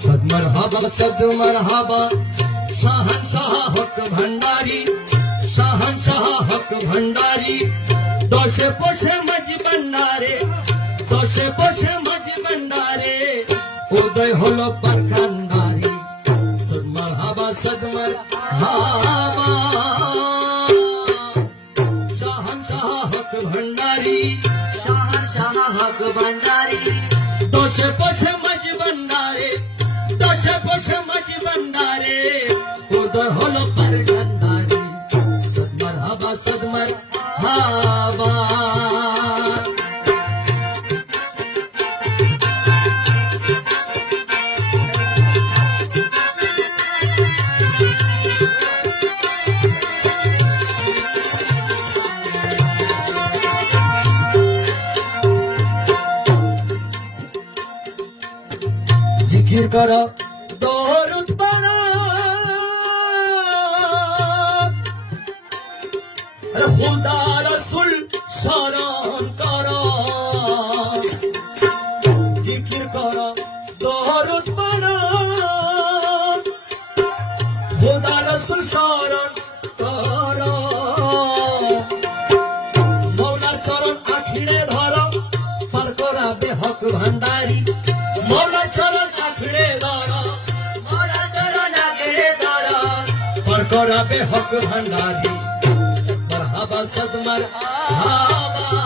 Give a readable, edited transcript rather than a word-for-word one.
सद मरहबा शहनशाह हक भंडारी शहनशाह हक भंडारी दोषे पोषे मज भंडारे दोषे पोषे मज भंडारे उदय हलो परखंडारी सद मरहबा शहनशाह हक भंडारी शहनशाह हक भंडारी दोषे पोषे मज भंडारे दोषे पोषे मज भंडारे उदय हलो परखंडारी सद मरहबा जिकिर करो दरूद पढ़ो खुदा रसूल शरण करो जिकिर करो दरूद पढ़ो खुदा रसूल शरण करो मौला चरण आखिरे धरो पर कराबे हक भंडारी मौला चरण आखिरे धरो मौला चरण आखिरे धरो पर कराबे हक भंडारी मरहबा सद मरहबा